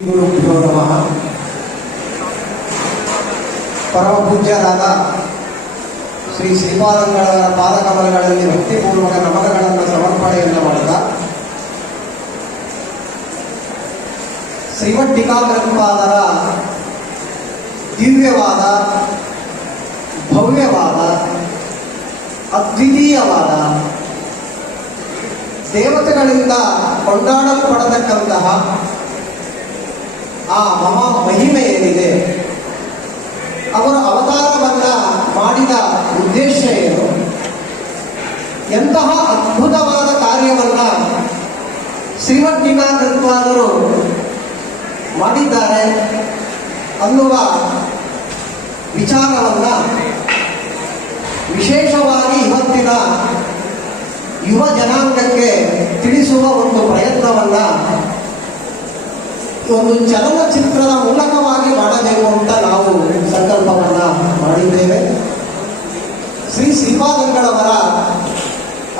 ಗುರುಭ್ಯೋ ನಮಃ. ಪರಮ ಪೂಜ್ಯರಾದ ಶ್ರೀ ಶ್ರೀಪಾದಂಗಳವರ ಪಾದಕಮಲಗಳಲ್ಲಿ ಭಕ್ತಿಪೂರ್ವಕ ನಮನಗಳನ್ನು ಸಮರ್ಪಣೆಯನ್ನು ಮಾಡಿದ ಶ್ರೀಮದ್ ಟೀಕಾಕೃತ್ಪಾದರ ದಿವ್ಯವಾದ, ಭವ್ಯವಾದ, ಅದ್ವಿತೀಯವಾದ, ದೇವತೆಗಳಿಂದ ಕೊಂಡಾಡಲ್ಪಡತಕ್ಕಂತಹ ಆ ಮಹಾ ಮಹಿಮೆ ಏನಿದೆ, ಅವರ ಅವತಾರವನ್ನ ಮಾಡಿದ ಉದ್ದೇಶ ಏನು, ಎಂತಹ ಅದ್ಭುತವಾದ ಕಾರ್ಯವನ್ನ ಶ್ರೀಮದ್ ಟೀಕಾಕೃತ್ಪಾದರು ಮಾಡಿದ್ದಾರೆ ಅನ್ನುವ ವಿಚಾರವನ್ನ ವಿಶೇಷವಾಗಿ ಇವತ್ತಿನ ಯುವ ಜನಾಂಗಕ್ಕೆ ತಿಳಿಸುವ ಒಂದು ಪ್ರಯತ್ನವನ್ನ ಒಂದು ಚಲನಚಿತ್ರದ ಮೂಲಕವಾಗಿ ಮಾಡಬೇಕು ಅಂತ ನಾವು ಸಂಕಲ್ಪವನ್ನ ಮಾಡಿದ್ದೇವೆ. ಶ್ರೀ ಶ್ರೀಪಾದಂಗಳವರ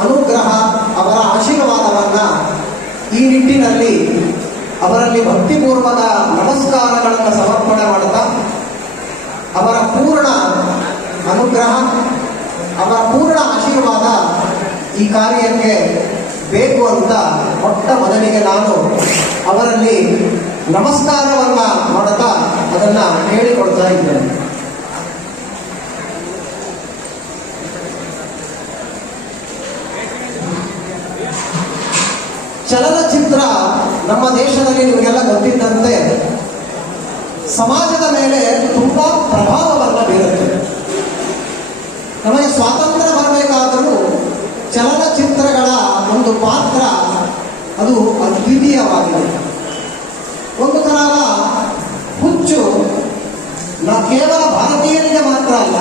ಅನುಗ್ರಹ, ಅವರ ಆಶೀರ್ವಾದವನ್ನ ಈ ನಿಟ್ಟಿನಲ್ಲಿ ಅವರಲ್ಲಿ ಭಕ್ತಿಪೂರ್ವಕ ನಮಸ್ಕಾರಗಳನ್ನು ಸಮರ್ಪಣೆ ಮಾಡುತ್ತಾ, ಅವರ ಪೂರ್ಣ ಅನುಗ್ರಹ, ಅವರ ಪೂರ್ಣ ಆಶೀರ್ವಾದ ಈ ಕಾರ್ಯಕ್ಕೆ ಬೇಕು ಅಂತ ಮೊಟ್ಟ ಮೊದಲಿಗೆ ನಾನು ಅವರಲ್ಲಿ ನಮಸ್ಕಾರವನ್ನ ಮಾಡುತ್ತಾ ಅದನ್ನ ಹೇಳಿಕೊಡ್ತಾ ಇದ್ದೇನೆ. ಚಲನಚಿತ್ರ ನಮ್ಮ ದೇಶದಲ್ಲಿ ನಿಮಗೆಲ್ಲ ಗೊತ್ತಿದ್ದಂತೆ ಸಮಾಜದ ಮೇಲೆ ತುಂಬಾ ಪ್ರಭಾವವನ್ನು ಬೀರುತ್ತೆ. ನಮಗೆ ಸ್ವಾತಂತ್ರ್ಯ ಬರಬೇಕಾದರೂ ಚಲನಚಿತ್ರಗಳ ಒಂದು ಪಾತ್ರ ಅದು ಅದ್ವಿತೀಯವಾಗಿದೆ. ಒಂದು ತರಹ ಹುಚ್ಚು ಕೇವಲ ಭಾರತೀಯರಿಗೆ ಮಾತ್ರ ಅಲ್ಲ,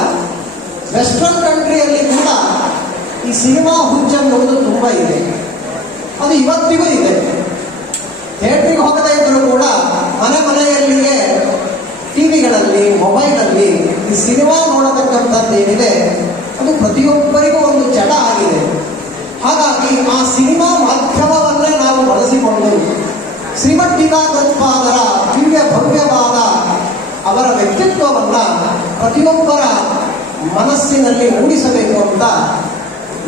ವೆಸ್ಟರ್ನ್ ಕಂಟ್ರಿಯಲ್ಲಿ ಕೂಡ ಈ ಸಿನಿಮಾ ಹುಚ್ಚನ್ನುವುದು ತುಂಬ ಇದೆ. ಅದು ಇವತ್ತಿಗೂ ಇದೆ. ಥಿಯೇಟ್ರಿಗೆ ಹೋಗದೇ ಇದ್ದರೂ ಕೂಡ ಮನೆಯಲ್ಲಿಯೇ ಟಿವಿಗಳಲ್ಲಿ, ಮೊಬೈಲಲ್ಲಿ ಈ ಸಿನಿಮಾ ನೋಡತಕ್ಕಂಥದ್ದು ಏನಿದೆ ಅದು ಪ್ರತಿಯೊಬ್ಬರಿಗೂ ಒಂದು ಚಟ ಆಗಿದೆ. ಹಾಗಾಗಿ ಆ ಸಿನಿಮಾ ಮಾಧ್ಯಮವನ್ನೇ ನಾವು ಬಳಸಿಕೊಂಡು ಶ್ರೀಮದ್ ಟೀಕಾಕೃತ್ಪಾದರ ದಿವ್ಯ ಭವ್ಯವಾದ ಅವರ ವ್ಯಕ್ತಿತ್ವವನ್ನ ಪ್ರತಿಯೊಬ್ಬರ ಮನಸ್ಸಿನಲ್ಲಿ ಮೂಡಿಸಬೇಕು ಅಂತ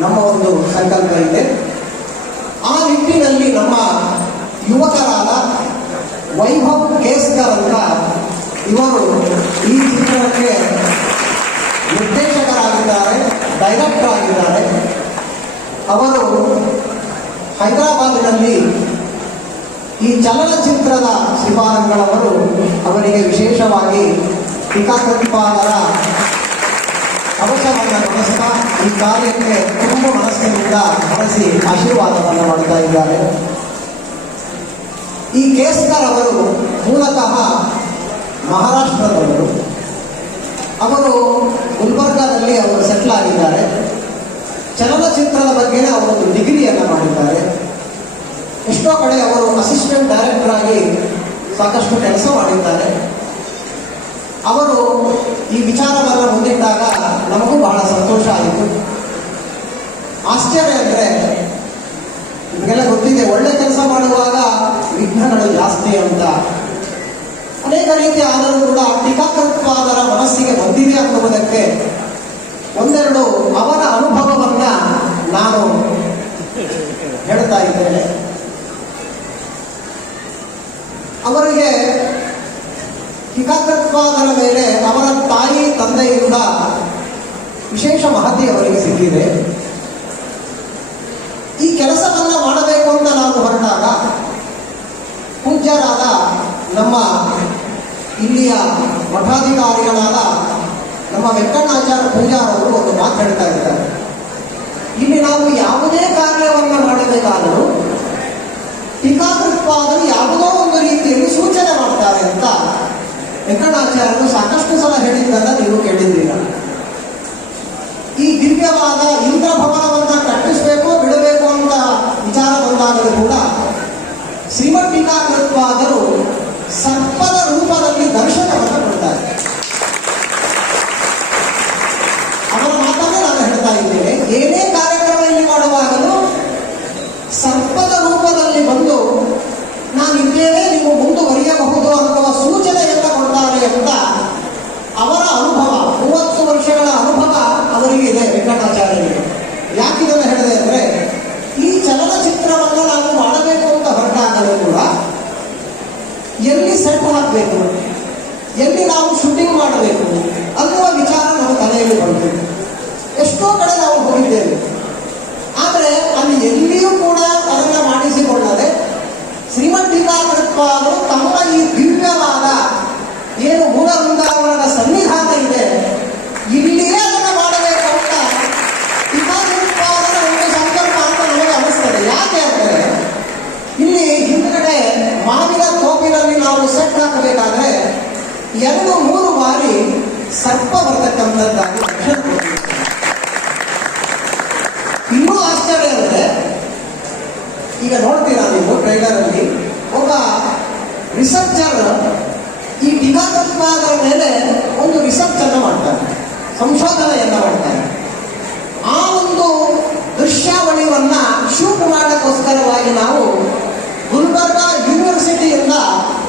ನಮ್ಮ ಒಂದು ಸಂಕಲ್ಪ ಇದೆ. ಆ ನಿಟ್ಟಿನಲ್ಲಿ ನಮ್ಮ ಯುವಕರಾದ ವೈಭವ್ ಕೇಸ್ಕರ್ ಅಂತ ಇವರು ಈ ಚಿತ್ರಕ್ಕೆ ನಿರ್ದೇಶಕರಾಗಿದ್ದಾರೆ, ಡೈರೆಕ್ಟರ್ ಆಗಿದ್ದಾರೆ. ಅವರು ಹೈದರಾಬಾದಿನಲ್ಲಿ ಈ ಚಲನಚಿತ್ರದ ಶ್ರೀಪಾದಂಗಳವರು ಅವರಿಗೆ ವಿಶೇಷವಾಗಿ ಟೀಕಾಕೃತ್ಪಾದರ ಅವಶ್ಯವನ್ನು ಗಮನಿಸ್ತಾ ಈ ಕಾರ್ಯಕ್ಕೆ ತುಂಬ ಮನಸ್ಸಿನಿಂದ ಹರಸಿ ಆಶೀರ್ವಾದವನ್ನು ಮಾಡ್ತಾ ಇದ್ದಾರೆ. ಈ ಕೇಸ್ಕರ್ ಅವರು ಮೂಲತಃ ಮಹಾರಾಷ್ಟ್ರದವರು. ಅವರು ಗುಲ್ಬರ್ಗಾದಲ್ಲಿ ಅವರು ಸೆಟ್ಲ್ ಆಗಿದ್ದಾರೆ. ಚಲನಚಿತ್ರದ ಬಗ್ಗೆ ಅವರೊಂದು ಡಿಗ್ರಿಯನ್ನು ಮಾಡಿದ್ದಾರೆ. ಎಷ್ಟೋ ಕಡೆ ಅವರು ಅಸಿಸ್ಟೆಂಟ್ ಡೈರೆಕ್ಟರ್ ಆಗಿ ಸಾಕಷ್ಟು ಕೆಲಸ ಮಾಡಿದ್ದಾರೆ. ಅವರು ಈ ವಿಚಾರವನ್ನು ಮುಂದಿಟ್ಟಾಗ ನಮಗೂ ಬಹಳ ಸಂತೋಷ ಆಯಿತು. ಆಶ್ಚರ್ಯ ಅಂದರೆ, ನಿಮಗೆಲ್ಲ ಗೊತ್ತಿದೆ, ಒಳ್ಳೆ ಕೆಲಸ ಮಾಡುವಾಗ ವಿಘ್ನಗಳು ಜಾಸ್ತಿ ಅಂತ. ಅನೇಕ ರೀತಿ ಆದರೂ ಕೂಡ ಟೀಕಾಕೃತ್ಪಾದರ ಮನಸ್ಸಿಗೆ ಬಂದಿದೆ ಅನ್ನುವುದಕ್ಕೆ ಒಂದೆರಡು ಅವರ ಅನುಭವವನ್ನ ನಾನು ಹೇಳ್ತಾ ಇದ್ದೇನೆ. ಅವರಿಗೆ ಟೀಕಾಕೃತ್ಪಾದರ ಮೇಲೆ ಅವರ ತಾಯಿ ತಂದೆಯಿಂದ ವಿಶೇಷ ಮಹತಿ ಅವರಿಗೆ ಸಿಕ್ಕಿದೆ. ಈ ಕೆಲಸವನ್ನ ಮಾಡಬೇಕು ಅಂತ ನಾವು ಹೊರಟಾಗ ಪೂಜ್ಯರಾದ ನಮ್ಮ ಇಲ್ಲಿಯ ಮಠಾಧಿಕಾರಿಗಳಾದ ನಮ್ಮ ವೆಂಕಣ್ಣಾಚಾರ್ಯ ಪೂಜಾರವರು ಒಂದು ಮಾತು ಹೇಳ್ತಾ ಇದ್ದಾರೆ. ಇಲ್ಲಿ ನಾವು ಯಾವುದೇ ಕಾರ್ಯವನ್ನು ಮಾಡಬೇಕಾದರೂ ಟೀಕಾಕೃತ್ಪಾದರು ಯಾವುದೋ ಒಂದು ರೀತಿಯಲ್ಲಿ ಸೂಚನೆ ಮಾಡ್ತಾರೆ ಅಂತ ವೆಂಕಣ್ಣಾಚಾರ್ಯರು ಸಾಕಷ್ಟು ಸಲ ಹೇಳಿದ್ದನ್ನ ನೀವು ಕೇಳಿದ್ದೀರ. ಈ ದಿವ್ಯವಾದ ಇಂದ್ರ ಭವನವನ್ನ ಕಟ್ಟಿಸಬೇಕು ಬಿಡಬೇಕು ಅಂತ ವಿಚಾರ ಬಂದಾಗಲೂ ಕೂಡ ಶ್ರೀಮದ್ ಟೀಕಾಕೃತ್ಪಾದರು ಸರ್ಪದ ರೂಪದಲ್ಲಿ ದರ್ಶನವನ್ನು ಕೊಡ್ತಾರೆ. ಅವರ ಮಾತನ್ನೇ ನಾನು ಹೇಳ್ತಾ ಇದ್ದೇನೆ. ಏನೇ ಕಾರ್ಯಕ್ರಮ ಇಲ್ಲಿ ಮಾಡುವಾಗಲೂ ಸರ್ಪದ ರೂಪದಲ್ಲಿ ಬಂದು ನಾನು ಇದ್ದೇನೆ, ನೀವು ಮುಂದುವರಿಯಬಹುದು ಎಲ್ಲಿ ಸೆಟ್ ಹಾಕಬೇಕು, ಎಲ್ಲಿ ನಾವು ಶೂಟಿಂಗ್ ಮಾಡಬೇಕು ಅನ್ನುವ ವಿಚಾರ ನಮ್ಮ ತಲೆಯಲ್ಲಿ ಬಂತು. ಎಷ್ಟೋ ಕಡೆ ನಾವು ಹೋಗಿದ್ದೇವೆ, ಆದರೆ ಅಲ್ಲಿ ಎಲ್ಲಿಯೂ ಕೂಡ ಅದನ್ನು ಮಾಡಿಸಿಕೊಳ್ಳದೆ ಶ್ರೀಮಠೀಕಾಕೃತ್ಪಾದರು ತಮ್ಮ ಈ ದಿವ್ಯವಾದ ಏನು ಮೂಲ ವೃಂದಾವನದ ಸನ್ನಿಧಾನ ಇದೆ, ಇಲ್ಲಿಯೇ ಅದನ್ನು ಮಾಡಬೇಕು ಅಂತ ಟೀಕಾಕೃತ್ಪಾದರ ಒಂದು ಸಂಕಲ್ಪ ಅಂತ ನಮಗೆ ಅನಿಸ್ತದೆ. ಯಾಕೆ ಅಂದರೆ ಇಲ್ಲಿ ಹಿಂದ್ಗಡೆ ಮಾವಿನ ತೋಪಿನಲ್ಲಿ ನಾವು ಸೆಟ್ ಹಾಕಬೇಕಾದ್ರೆ 2-3 ಬಾರಿ ಸರ್ಪ ಬರ್ತಕ್ಕಂಥದ್ದಾಗಿ ಲಕ್ಷಣ ಕೊಡ್ತೀವಿ. ಇನ್ನೂ ಆಶ್ಚರ್ಯ ಅಂದರೆ, ಈಗ ನೋಡ್ತೀರಾ ನೀವು ಟ್ರೈಲರ್ ಅಲ್ಲಿ ಒಬ್ಬ ರಿಸರ್ಚರ್ ಈ ಟೀಕಾಕೃತ್ಪಾದರ ಮೇಲೆ ಒಂದು ರಿಸರ್ಚ್ ಅನ್ನು ಮಾಡ್ತಾರೆ, ಸಂಶೋಧನೆಯನ್ನ ಮಾಡ್ತಾರೆ. ಆ ಒಂದು ದೃಶ್ಯಾವಳಿಯನ್ನ ಶೂಟ್ ಮಾಡಕ್ಕೋಸ್ಕರವಾಗಿ ನಾವು ಗುಲ್ಬರ್ಗಾ ಯೂನಿವರ್ಸಿಟಿಯಿಂದ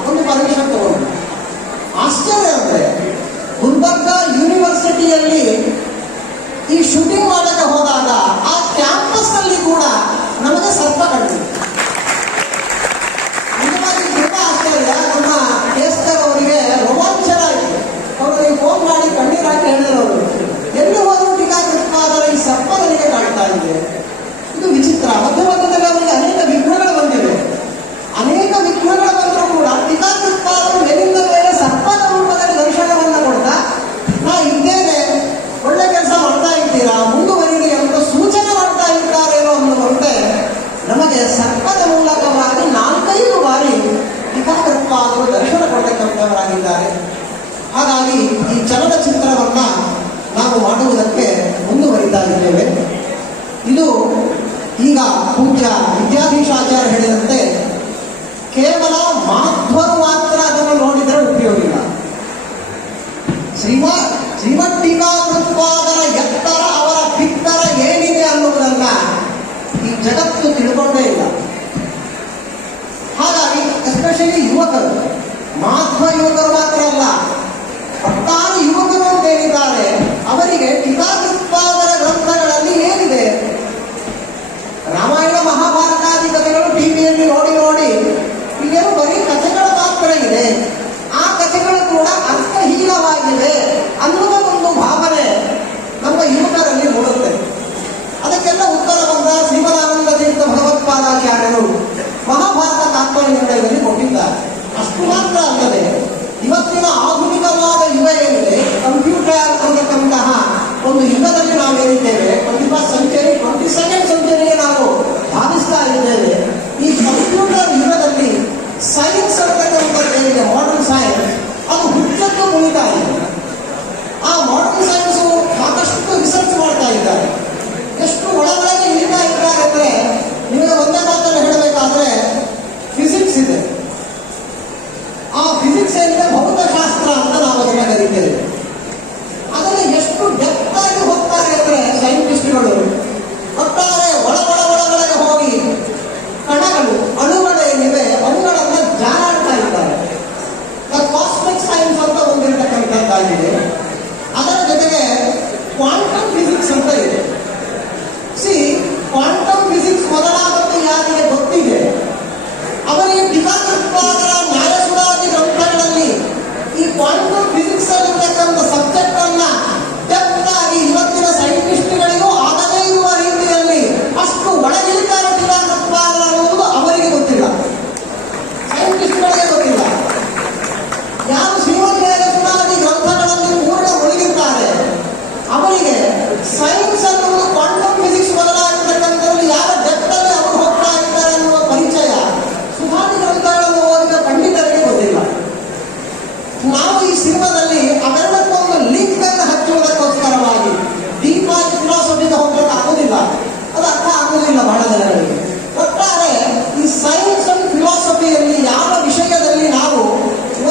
ಒಂದು ಪರ್ಮಿಷನ್ ತಗೊಂಡು, ಆಶ್ಚರ್ಯ ಅಂದರೆ ಗುಲ್ಬರ್ಗಾ ಯೂನಿವರ್ಸಿಟಿಯಲ್ಲಿ ಈ ಶೂಟಿಂಗ್ ಮಾಡಕ್ಕೆ ಹೋದಾಗ ಆ ಕ್ಯಾಂಪಸ್ ಅಲ್ಲಿ ಕೂಡ ನಮಗೆ ಸರ್ಪ ಕಂಡಿದೆ. ನಿಜವಾಗಿ ತುಂಬಾ ಆಶ್ಚರ್ಯ. ನಮ್ಮ ಕೇಸ್ಕರ್ ಅವರಿಗೆ ರೋಮಾಂಚನ ಆಯಿತು. ಅವರಿಗೆ ಫೋನ್ ಮಾಡಿ ಕಣ್ಣೀರಾಕಿ ಹೇಳಿದ್ರು, ಅವರು ಎಲ್ಲಿ ಹೋದರೂ ಟೀಕಾಕೃತ್ಪಾದರ ಈ ಸರ್ಪ ನನಗೆ ಕಾಣ್ತಾ ಇದೆ. ಇದು ವಿಚಿತ್ರ. ಮಧ್ಯ ಮಧ್ಯದಲ್ಲಿ ಅವರಿಗೆ ಅನೇಕ ವಿಘ್ನಗಳು ಬಂದಿವೆ. ಅನೇಕ ವಿಘ್ನಗಳು ಬಂದರೂ ಕೂಡ ಟೀಕಾಕೃತ್ಪಾದರು ಮೇಲಿಂದ ಮೇಲೆ ಸರ್ಪದ ರೂಪದಲ್ಲಿ ದರ್ಶನವನ್ನು ಕೊಡ್ತಾ, ನಾ ಇದ್ದೇನೆ, ಒಳ್ಳೆ ಕೆಲಸ ಮಾಡ್ತಾ ಇದ್ದೀರಾ, ಮುಂದುವರಿಲಿ ಅಂತ ಸೂಚನೆ ಮಾಡ್ತಾ ಇದ್ದಾರೇನೋ ಅನ್ನುವಂತೆ ನಮಗೆ ಸರ್ಪದ ಮೂಲಕವಾಗಿ 4-5 ಬಾರಿ ಟೀಕಾಕೃತ್ಪಾದರು ದರ್ಶನ ಕೊಡ್ತಕ್ಕಂಥವರಾಗಿದ್ದಾರೆ. ಹಾಗಾಗಿ ಈ ಚಲನಚಿತ್ರವನ್ನ ನಾವು ಮಾಡುವುದಕ್ಕೆ ಮುಂದುವರಿತಾ ಇದ್ದೇವೆ. ಇದು ಈಗ ಪೂಜ್ಯ ವಿದ್ಯಾಧೀಶಾಚಾರ್ಯ ಹೇಳಿದಂತೆ ಕೇವಲ ಮಾಧ್ವರು ಮಾತ್ರ ಅದನ್ನು ನೋಡಿದರೆ ಉಪಯೋಗ ಇಲ್ಲ. ಶ್ರೀಮಠ್ ಟೀಕಾಕೃತ್ಪಾದರ ಎತ್ತರ, ಅವರ ಪಿತ್ತರ ಏನಿದೆ ಅನ್ನುವುದನ್ನ ಈ ಜಗತ್ತು ತಿಳ್ಕೊಂಡೇ ಇಲ್ಲ. ಹಾಗಾಗಿ ಎಸ್ಪೆಷಲಿ ಯುವಕರು, ಮಾಧ್ವ ಯುವಕರು ಮಾತ್ರ ಅಲ್ಲ, ಒಟ್ಟಾರೆ ಯುವಕರು ಅಂತ ಏನಿದ್ದಾರೆ ಅವರಿಗೆ ಟೀಕಾಕೃತ್ಪಾದರ ಗ್ರಂಥಗಳಲ್ಲಿ ಏನಿದೆ, ರಾಮಾಯಣ ಮಹಾಭಾರತಾದಿ ಕಥೆಗಳು ಟಿವಿಯಲ್ಲಿ ನೋಡಿ ನೋಡಿ ಇಲ್ಲೇನು ಬರೀ ಕಥೆಗಳ ಮಾತ್ರ ಇದೆ, ಆ ಕಥೆಗಳು ಕೂಡ ಅರ್ಥಹೀನವಾಗಿದೆ ಅನ್ನುವ ಒಂದು ಭಾವನೆ ನಮ್ಮ ಯುವಕರಲ್ಲಿ ಮೂಡುತ್ತೆ. ಅದಕ್ಕೆಲ್ಲ ಉತ್ತರ ಬಂದ ಶ್ರೀಮದಾನಂದ ತೀರ್ಥ ಭಗವತ್ಪಾದಾಚಾರ್ಯರು ಮಹಾಭಾರತ ತಾತ್ಪರ್ಯದಲ್ಲಿ ಕೊಟ್ಟಿದ್ದಾರೆ. ಅಷ್ಟು ಮಾತ್ರ ಅಲ್ಲದೆ ಇವತ್ತಿನ ಆಧುನಿಕವಾದ ಯುಗ ಏನಿದೆ, ಕಂಪ್ಯೂಟರ್ ಅನ್ನತಕ್ಕಂತಹ ಒಂದು ಯುಗದಲ್ಲಿ ನಾವೇನಿದ್ದೇವೆ, 21st ಸೆಂಚುರಿ 22nd ಸೆಂಚುರಿಗೆ ನಾವು ಭಾವಿಸ್ತಾ ಇದ್ದೇವೆ. ಈ ಕಂಪ್ಯೂಟರ್ ಯುಗದಲ್ಲಿ ಸೈನ್ಸ್ ಅಂತಕ್ಕಂಥದ್ದು ಏನಿದೆ, ಮಾಡರ್ನ್ ಸೈನ್ಸ್, ಅದು ಹುಚ್ಚತ್ತು ಮುಗಿತಾ ಇದೆ. ಆ ಮಾಡರ್ನ್ ಸೈನ್ಸು ಸಾಕಷ್ಟು ರಿಸರ್ಚ್ ಮಾಡ್ತಾ ಇದ್ದಾರೆ. ಎಷ್ಟು ಒಳಗಡೆ ಇಳಿತಾ ಇದ್ದಾರೆ ಅಂದರೆ, ನಿಮಗೆ ಒಂದೇ ಮಾತನ್ನು ಹೇಳಬೇಕಾದ್ರೆ ಫಿಸಿಕ್ಸ್ ಇದೆ. ಆ ಫಿಸಿಕ್ಸ್ ಏನಿದೆ ಭೌತಶಾಸ್ತ್ರ ಅಂತ ನಾವು ಅದನ್ನು ಕರೀತೇವೆ. ಅದನ್ನು ಎಷ್ಟು ಡೆಪ್ತ್ ಆಗಿ ಹೋಗ್ತಾರೆ ಅಂದರೆ ಸೈಂಟಿಸ್ಟ್ಗಳು ಒಟ್ಟಾರೆ ಒಳಗಡೆ ಹೋಗಿ ಕಣಗಳು, ಅಣುಗಳೇನಿವೆ ಅವುಗಳನ್ನ ಜಾರಾಡ್ತಾ ಇದ್ದಾರೆ. ಕಾಸ್ಮಿಕ್ ಸೈನ್ಸ್ ಅಂತ ಒಂದಿರತಕ್ಕಂಥದ್ದಾಗಿದೆ. ಅದರ ಜೊತೆಗೆ ಕ್ವಾಂಟಮ್ ಫಿಸಿಕ್ಸ್ ಅಂತ ಇದೆ. ಕ್ವಾಂಟಮ್ ಫಿಸಿಕ್ಸ್ ಮೊದಲಾದದ್ದು ಯಾರಿಗೆ ಗೊತ್ತಿದೆ ಅವರಿಗೆ ಟೀಕಾಕೃತ್ಪಾದರ ನ್ಯಾಯಸುಧಾದಿ ಗ್ರಂಥಗಳಲ್ಲಿ ಈ ಕ್ವಾಂಟಮ್ ಫಿಸಿಕ್ಸ್ ಅಲ್ಲಿರ್ತಕ್ಕಂಥ ಸಬ್ಜೆಕ್ಟ್ ಅನ್ನ ಡೆಪ್ತ್ ಆಗಿ ಇವತ್ತಿನ ಸೈಂಟಿಸ್ಟ್ಗಳಿಗೂ ಆಗದೇ ಇರುವ ರೀತಿಯಲ್ಲಿ ಅಷ್ಟು ಒಳಗಿಳಿತಾರೆ ಟೀಕಾಕೃತ್ಪಾದರ ಅನ್ನುವುದು ಅವರಿಗೆ ಗೊತ್ತಿಲ್ಲ, ಸೈಂಟಿಸ್ಟ್ಗಳಿಗೆ ಗೊತ್ತಿಲ್ಲ. ಯಾರು ಶ್ರೀಮದ್ ನ್ಯಾಯಸುಧಾದಿ ಗ್ರಂಥಗಳಲ್ಲಿ ಪೂರ್ಣ ಮುಳುಗಿರ್ತಾರೆ ಅವರಿಗೆ ಸೈನ್ಸ್ ಅನ್ನುವುದು ಕ್ವಾಂಟಮ್ ಫಿಸಿಕ್ಸ್ ಮೊದಲಾಗಿರ್ತಕ್ಕಂಥದ್ದು ಯಾರ ಡೆಪ್ತಲ್ಲಿ ಅವರು ಹೋಗ್ತಾ ಇದ್ದಾರೆ ಅನ್ನುವ ಪರಿಚಯ ಸುಧಾದಿ ಗ್ರಂಥಗಳನ್ನು ಓದಿದ ಪಂಡಿತರಿಗೆ ಗೊತ್ತಿಲ್ಲ. ನಾವು ಈ ಸಿನಿಮಾದಲ್ಲಿ ಅವೆರಡಕ್ಕೊಂದು ಲಿಂಕ್ ಅನ್ನು ಹಚ್ಚುವುದಕ್ಕೋಸ್ಕರವಾಗಿ ಡೀಪ್ ಆಗಿ ಫಿಲಾಸಫಿಗೆ ಹೋಗ್ಲಿಕ್ಕೆ ಆಗೋದಿಲ್ಲ, ಅದು ಅರ್ಥ ಆಗೋದಿಲ್ಲ ಬಹಳ ಜನಗಳಿಗೆ. ಒಟ್ಟಾರೆ ಈ ಸೈನ್ಸ್ ಅಂಡ್ ಫಿಲಾಸಫಿಯಲ್ಲಿ ಯಾವ ವಿಷಯದಲ್ಲಿ ನಾವು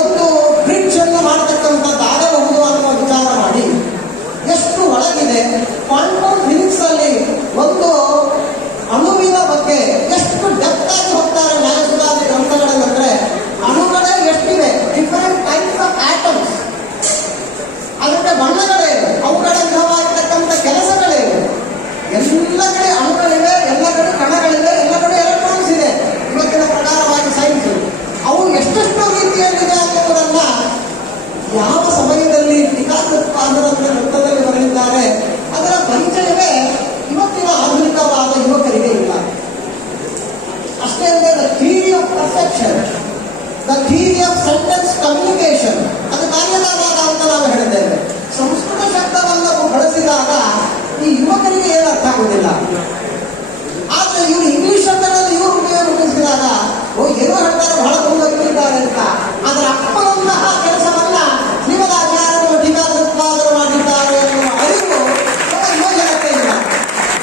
ಒಂದು ಬ್ರಿಡ್ಜ್ ಅನ್ನು ಮಾಡತಕ್ಕಂಥದ್ದಾಗಬಹುದು ಅನ್ನುವ ವಿಚಾರ ಮಾಡಿ ಎಷ್ಟು ಒಳಗಿದೆ. ಕ್ವಾಂಟಮ್ ಫಿಸಿಕ್ಸ್ ಅಲ್ಲಿ ಒಂದು ಅಣುವಿನ ಬಗ್ಗೆ ಎಷ್ಟು ಡೆಪ್ತ್ ಆಗಿ ಹೋಗ್ತಾರೆ ನ್ಯಾಯಸುಧಾದಿ ಗ್ರಂಥಗಳಲ್ಲಿ ಅಂದರೆ, ಅಣುಗಳೇ ಎಷ್ಟಿವೆ, ಡಿಫರೆಂಟ್ ಟೈಪ್ಸ್ ಆಫ್ ಆಟಮ್ಸ್. ಯಾವ ಸಮಯದಲ್ಲಿ ಟೀಕಾಕೃತ್ಪಾದರನ್ನು ಗ್ರಂಥದಲ್ಲಿ ಬರೆದಿದ್ದಾರೆ ಅದರ ಪರಿಚಯವೇ ಇವತ್ತಿನ ಆಧುನಿಕವಾದ ಯುವಕರಿಗೆ ಇಲ್ಲ. ಅಷ್ಟೇ ಅಲ್ಲದೆ the theory of perception, the theory of sentence communication ಅದು ಕಾರ್ಯವಾದ ಅಂತ ನಾವು ಹೇಳಿದ್ದೇವೆ. ಸಂಸ್ಕೃತ ಶಬ್ದವನ್ನು ಬಳಸಿದಾಗ ಈ ಯುವಕರಿಗೆ ಏನು ಅರ್ಥ ಆಗುವುದಿಲ್ಲ. ಆದ್ರೆ ಇವರು ಇಂಗ್ಲಿಷ್ ಶಬ್ದಗಳನ್ನು ಇವರು ಉಪಯೋಗಿಸಿದಾಗ ಏನೋ ಹೇಳ್ತಾರೆ ಬಹಳ ಮುಂದುವರಿಸಿದ್ದಾರೆ ಅಂತ. ಅದರ ಅಪ್ಪನಂತಹ ಕೆಲಸವನ್ನ ಶ್ರೀಮದಾಚಾರ್ಯರು ಟೀಕಾಕೃತ್ಪಾದರು ಮಾಡಿದ್ದಾರೆ ಎನ್ನುವ ಅರಿವು ಯುವಜನತೆ ಇಲ್ಲ.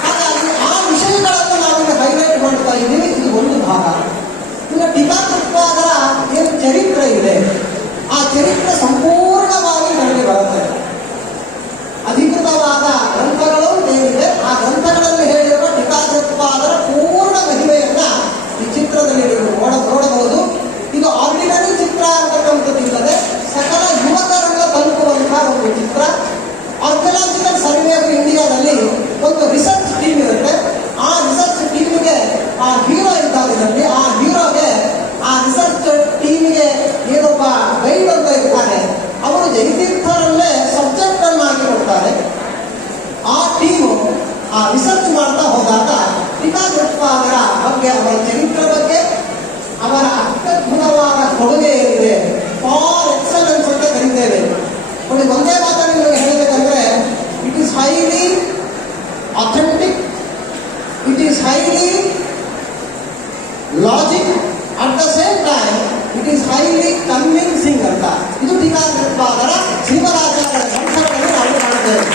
ಹಾಗಾಗಿ ಆ ವಿಷಯಗಳನ್ನು ನಾವೀಗ ಹೈಲೈಟ್ ಮಾಡ್ತಾ ಇದ್ದೀವಿ. ಇದು ಒಂದು ಭಾಗ. ಈಗ ಟೀಕಾಕೃತ್ಪಾದರ ಏನು ಚರಿತ್ರೆ ಇದೆ ಆ ಚರಿತ್ರೆ ಸಂಪೂರ್ಣವಾಗಿ ನನಗೆ ಬರುತ್ತೆ. ಅಧಿಕೃತವಾದ ಗ್ರಂಥಗಳು ಏನಿದೆ ಆ ಗ್ರಂಥಗಳಲ್ಲಿ ಹೇಳಿರುವ ಟೀಕಾಕೃತ್ಪಾದರ ಪೂರ್ಣ ಮಹಿಮೆಯನ್ನ ಈ ಚಿತ್ರದಲ್ಲಿ ನೀವು ನೋಡಬಹುದು. ಇದು ಆರ್ಡಿನರಿ ಚಿತ್ರ ಅಂತಕ್ಕಂಥದ್ದಿಲ್ಲದೆ ಸಕಲ ಯುವಕರನ್ನ ತಲುಪುವಂತಹ ಒಂದು ಚಿತ್ರ. ಆರ್ಕಿಯಾಲಜಿಕಲ್ ಸರ್ವೆ ಆಫ್ ಇಂಡಿಯಾದಲ್ಲಿ ಒಂದು ರಿಸರ್ಚ್ ಟೀಮ್ ಇರುತ್ತೆ. ಆ ರಿಸರ್ಚ್ ಟೀಮಿಗೆ ಆ ಹೀರೋ ಇದ್ದಾರೆ ಇದರಲ್ಲಿ. ಆ ಹೀರೋಗೆ ಆ ರಿಸರ್ಚ್ ಟೀಮಿಗೆ ಏನೊಬ್ಬ ಗೈಡ್ ಅಂತ ಇರ್ತಾರೆ. ಅವರು ಜಗತೀರ್ಥರಲ್ಲೇ ಸಬ್ಜೆಕ್ಟ್ ಅನ್ನು ಹಾಕಿ ಕೊಡ್ತಾರೆ. ಆ ಟೀಮು ಆ ರಿಸರ್ಚ್ ಮಾಡ್ತಾ ಹೋದಾಗ ಟೀಕಾಕೃತ್ಪಾದರ ಬಗ್ಗೆ, ಅವರ ಚರಿತ್ರೆ ಬಗ್ಗೆ, ಅವರ ಅತ್ಯದ್ಭುತವಾದ ಕೊಡುಗೆ ಏನಿದೆ ಫಾರ್ ಎಕ್ಸಲೆನ್ಸ್ ಅಂತ ಕರೀತೇವೆ. ನೋಡಿ, ಒಂದೇ ಮಾತನ್ನು ನಿಮಗೆ ಹೇಳಬೇಕಂದ್ರೆ it is highly authentic, it is highly logic, at the same time it is highly convincing ಅಂತ. ಇದು ಟೀಕಾಕೃತ್ಪಾದರ ಶ್ರೀಮದಾಚಾರ್ಯರ ಗ್ರಂಥಗಳಲ್ಲಿ ನಾವು ಕಾಣುತ್ತೇವೆ.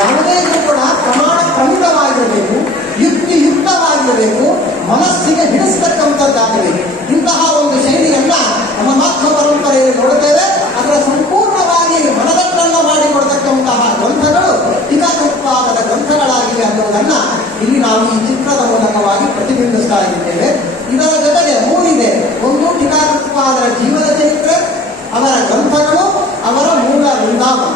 ಯಾವುದೇ ಕೂಡ ಪ್ರಮಾಣ ಪ್ರಮಿತವಾಗಿರಬೇಕು, ಯುಕ್ತಿಯುಕ್ತವಾಗಿರಬೇಕು, ಮನಸ್ಸಿಗೆ ಹಿಡಿಸ್ತಕ್ಕಂಥದ್ದಾಗಬೇಕು. ಇಂತಹ ಒಂದು ಶೈಲಿಯನ್ನ ನಮ್ಮ ಮಾಧ್ವ ಪರಂಪರೆಯಲ್ಲಿ ನೋಡುತ್ತೇವೆ. ಅದರ ಸಂಪೂರ್ಣವಾಗಿ ಮನದಟ್ಟನ್ನು ಮಾಡಿಕೊಡ್ತಕ್ಕಂತಹ ಗ್ರಂಥಗಳು ಟೀಕಾಕೃತ್ಪಾದರ ಗ್ರಂಥಗಳಾಗಿವೆ ಅನ್ನುವುದನ್ನ ಇಲ್ಲಿ ನಾವು ಈ ಚಿತ್ರದ ಮೂಲಕವಾಗಿ ಪ್ರತಿಬಿಂಬಿಸ್ತಾ ಇದ್ದೇವೆ. ಇದರ ಜೊತೆಗೆ ಮೂರಿದೆ. ಒಂದು ಟೀಕಾಕೃತ್ಪಾದರ ಜೀವನ ಚರಿತ್ರೆ, ಅವರ ಗ್ರಂಥಗಳು, ಅವರ ಮೂಲ ವೃಂದಾವನ.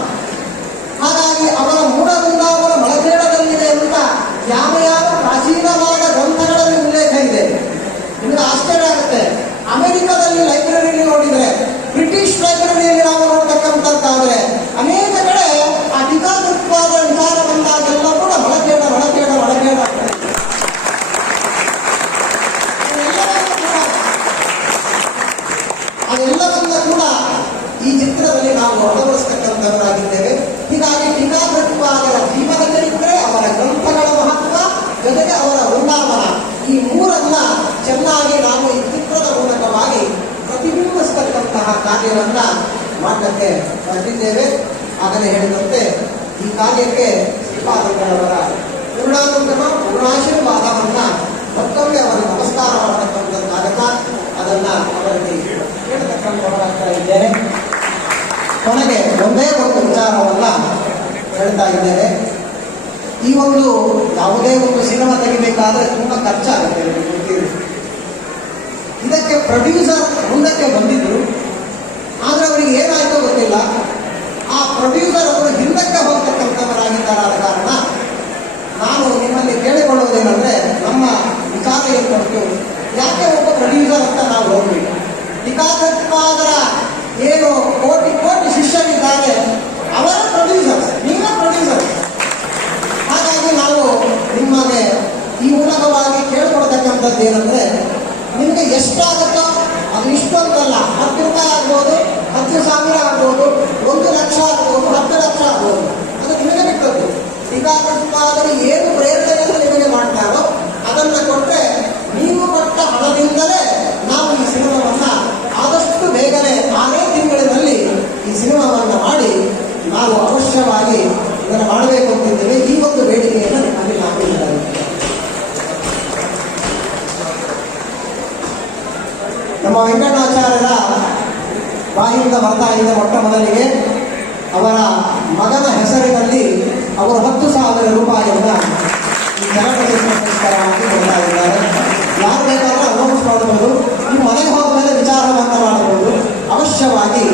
ಹಾಗಾಗಿ ಅವರ ಮೂಲ ವೃಂದಾವನ ಮಳಖೇಡದಲ್ಲಿದೆ ಅಂತ ಯಾವ ಯಾವ ಪ್ರಾಚೀನವಾದ ಗ್ರಂಥಗಳಲ್ಲಿ ಉಲ್ಲೇಖ ಇದೆ. ನಿಮಗೆ ಆಶ್ಚರ್ಯ ಆಗುತ್ತೆ. ಅಮೆರಿಕದಲ್ಲಿ ಲೈಬ್ರರಿಯಲ್ಲಿ ನೋಡಿದ್ರೆ, ಬ್ರಿಟಿಷ್ ಲೈಬ್ರರಿಯಲ್ಲಿ ನಾವು ನೋಡ್ತಕ್ಕಂಥದ್ದಾದ್ರೆ ಅನೇಕ ಕಡೆ ಆ ಟೀಕಾಕೃತ್ಪಾದರ ವಿಚಾರ ಬಂದಾಗೆಲ್ಲ ಕೂಡ ಮಳಖೇಡ ಮಳಖೇಡ ಮಳಖೇಡ ಆಗ್ತದೆ. ಅದೆಲ್ಲವನ್ನ ಕೂಡ ಈ ಚಿತ್ರದಲ್ಲಿ ನಾವು ಅಳವಡಿಸ್ತಕ್ಕಂಥವರಾಗಿದ್ದೇವೆ. ಹೀಗಾಗಿ ಟೀಕಾಕೃತ್ಪಾದರ ಜೀವನ ಚರಿತ್ರೆ, ಅವರ ಗ್ರಂಥಗಳ ಮಹತ್ವ, ಜೊತೆಗೆ ಅವರ ವೃಂದಾವನ, ಈ ಮೂರನ್ನ ಚೆನ್ನಾಗಿ ನಾವು ಈ ಚಿತ್ರದ ಮೂಲಕವಾಗಿ ಪ್ರತಿಬಿಂಬಿಸತಕ್ಕಂತಹ ಕಾರ್ಯವನ್ನ ಮಾಡಲಿಕ್ಕೆ ಹೊರಟಿದ್ದೇವೆ. ಆಗಲೇ ಹೇಳಿದಂತೆ ಈ ಕಾರ್ಯಕ್ಕೆ ಶ್ರೀಪಾದಂಗಳವರ ಪೂರ್ಣಾನುಗ್ರಹ, ಪೂರ್ಣಾಶೀರ್ವಾದವನ್ನ ಮತ್ತೊಮ್ಮೆ ಅವರಿಗೆ ನಮಸ್ಕಾರ ಮಾಡತಕ್ಕಂಥದ್ದಾಗತ್ತ. ಅದನ್ನ ಅವರಿಗೆ ಹೇಳ್ತಕ್ಕಂಥವರಾಗ್ತಾ ಇದ್ದೇನೆ. ಕೊನೆಗೆ ಒಂದೇ ಒಂದು ವಿಚಾರವನ್ನ ಹೇಳ್ತಾ ಇದ್ದೇನೆ. ಈ ಒಂದು ಯಾವುದೇ ಒಂದು ಸಿನಿಮಾ ತೆಗಿಬೇಕಾದ್ರೆ ತುಂಬಾ ಖರ್ಚಾಗುತ್ತೆ. ಇದಕ್ಕೆ ಪ್ರೊಡ್ಯೂಸರ್ ಮುಂದಕ್ಕೆ ಬಂದಿದ್ರು, ಆದ್ರೆ ಅವರಿಗೆ ಏನಾಯ್ತೋ ಗೊತ್ತಿಲ್ಲ. ಆ ಪ್ರೊಡ್ಯೂಸರ್ ಅವರು ಹಿಂದಕ್ಕೆ ಹೋಗ್ತಕ್ಕಂಥವರಾಗಿದ್ದಾರಾದ ಕಾರಣ ನಾನು ನಿಮ್ಮಲ್ಲಿ ಕೇಳಿಕೊಳ್ಳುವುದೇನೆಂದ್ರೆ, ನಮ್ಮ ವಿಚಾರ ಏರ್ಪಟ್ಟು ಯಾಕೆ ಒಬ್ಬ ಪ್ರೊಡ್ಯೂಸರ್ ಅಂತ ನಾವು ಹೋಗ್ಬೇಕು. ಟೀಕಾಕೃತ್ಪಾದರ ಏನು ಕೋಟಿ ಕೋಟಿ ಶಿಷ್ಯರಿದ್ದಾರೆ, ಅವರ ಪ್ರೊಡ್ಯೂಸರ್ಸ್, ನೀವೇ ಪ್ರೊಡ್ಯೂಸರ್ಸ್. ಹಾಗಾಗಿ ನಾವು ನಿಮಗೆ ಈ ಮೂಲಕವಾಗಿ ಕೇಳ್ಕೊಡ್ತಕ್ಕಂಥದ್ದು ಏನಂದ್ರೆ, ನಿಮಗೆ ಎಷ್ಟಾಗುತ್ತೋ ಅದು ಇಷ್ಟು ಅಂತಲ್ಲ, 10 ರೂಪಾಯಿ ಆಗ್ಬೋದು, 10,000 ಆಗ್ಬೋದು, 1 ಲಕ್ಷ ಆಗ್ಬೋದು, 10 ಲಕ್ಷ ಆಗ್ಬೋದು, ಅದು ನಿಮಗೆ ಬಿಟ್ಟದ್ದು. ಟೀಕಾಕೃತ್ಪಾದರು ಏನು ಪ್ರೇರಣೆಯನ್ನು ನಿಮಗೆ ಮಾಡ್ತಾರೋ ಅದನ್ನು ಕೊಟ್ಟರೆ, ನೀವು ಕೊಟ್ಟ ಹಣದಿಂದಲೇ ನಾವು ಈ ಸಿನಿಮಾವನ್ನ ಆದಷ್ಟು ಬೇಗನೆ 6 ತಿಂಗಳಿನಲ್ಲಿ ಈ ಸಿನಿಮಾವನ್ನು ಮಾಡಿ ನಾವು ಅವಶ್ಯವಾಗಿ ಇದನ್ನು ಮಾಡಬೇಕು ಅಂತಿದ್ದೇವೆ. ಈ ಒಂದು ಬೇಡಿಕೆಯನ್ನು ನಿಮ್ಮಲ್ಲಿ ನಾವು ನೀಡಲಾಗಿದೆ. ನಮ್ಮ ವೆಂಕಟಾಚಾರ್ಯರ ಬಾಯಿಂದ ಬರ್ತಾ ಇದೆ ಮೊಟ್ಟ ಮೊದಲಿಗೆ ಅವರ ಮಗನ ಹೆಸರಿನಲ್ಲಿ ಅವರು 10,000 ರೂಪಾಯಿಯನ್ನ ಈ ಚಲನಚಿತ್ರ ಪುರಸ್ಕಾರವಾಗಿ ಕೊಡ್ತಾ ಇದ್ದಾರೆ. ಯಾರು ಬೇಕಾದ್ರೆ ಅನೌನ್ಸ್ ಮಾಡಬಹುದು. ಈ ಮನೆಗೆ ಹೋದ ಮೇಲೆ ವಿಚಾರವನ್ನು ಮಾಡಬಹುದು. ಅವಶ್ಯವಾಗಿ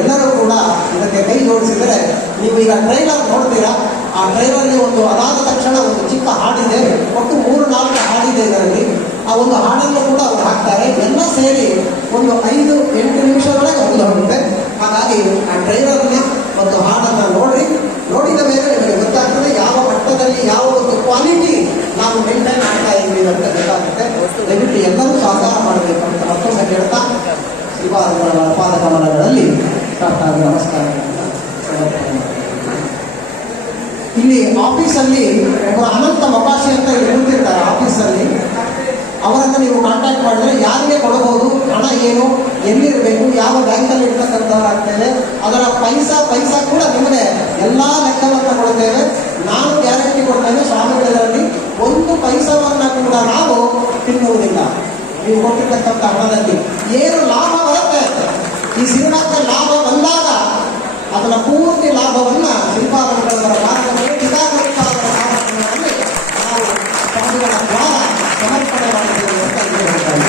ಎಲ್ಲರೂ ಕೂಡ ಇದಕ್ಕೆ ಕೈ ಜೋಡಿಸಿದರೆ, ನೀವು ಈಗ ಟ್ರೈಲರ್ ನೋಡ್ತೀರಾ, ಆ ಟ್ರೈಲರ್ಗೆ ಒಂದು ಅದಾದ ತಕ್ಷಣ ಒಂದು ಚಿಕ್ಕ ಹಾಡಿದೆ, ಒಟ್ಟು 3-4 ಹಾಡಿದೆ ಇದರಲ್ಲಿ. ಆ ಒಂದು ಹಾಡನ್ನು ಕೂಡ ಅವರು ಹಾಕ್ತಾರೆ. ಎಲ್ಲ ಸೇರಿ ಒಂದು 5-8 ನಿಮಿಷದೊಳಗೆ ಹೋಗುತ್ತೆ. ಹಾಗಾಗಿ ಆ ಟ್ರೈಲರ್ ಶ್ರೀಪಾದಗಳ ಪಾದಕಮಲಗಳಲ್ಲಿ ಪ್ರಾರ್ಥನಾ ನಮಸ್ಕಾರಗಳನ್ನು ಸಮರ್ಪಣೆ ಮಾಡ್ತೀನಿ. ಇಲ್ಲಿ ಆಫೀಸಲ್ಲಿ ಒಬ್ಬ ಅನಂತ ಮಕಾಶಿ ಅಂತ ಇಲ್ಲಿ ಕೂತಿರ್ತಾರೆ ಆಫೀಸಲ್ಲಿ. ಅವರನ್ನು ನೀವು ಕಾಂಟ್ಯಾಕ್ಟ್ ಮಾಡಿದ್ರೆ ಯಾರಿಗೆ ಕೊಡಬಹುದು, ಹಣ ಏನು, ಎಲ್ಲಿರಬೇಕು, ಯಾವ ಬ್ಯಾಂಕಲ್ಲಿ ಇರ್ತಕ್ಕಂಥವರಾಗ್ತೇವೆ, ಅದರ ಪೈಸಾ ಕೂಡ ನಿಮಗೆ ಎಲ್ಲ ಲೆಕ್ಕವನ್ನು ಕೊಡ್ತೇವೆ. ನಾನು ಗ್ಯಾರಂಟಿ ಕೊಡ್ತೇನೆ, ಸ್ವಾಮಿಗಳಲ್ಲಿ ಒಂದು ಪೈಸವನ್ನು ಕೂಡ ನಾವು ತಿನ್ನುವುದಿಲ್ಲ. ನೀವು ಕೊಟ್ಟಿರ್ತಕ್ಕಂಥ ಹಣದಲ್ಲಿ ಏನು ಲಾಭ ಬರುತ್ತೆ, ಈ ಸಿನಿಮಾಕ್ಕೆ ಲಾಭ ಬಂದಾಗ ಅದರ ಪೂರ್ತಿ ಲಾಭವನ್ನು ಶ್ರೀಪಾದಂಗಳವರ ಮಾರ್ಗದಲ್ಲಿ ಪಿತಾಕರಿಪಾದರ ನಾವು ಸ್ವಾಮಿಗಳ ದ್ವಾರ ಸಮರ್ಪಣೆ ಮಾಡಿದ್ದೇವೆ ಅಂತ ಹೇಳ್ತಾ ಇದ್ದೇನೆ.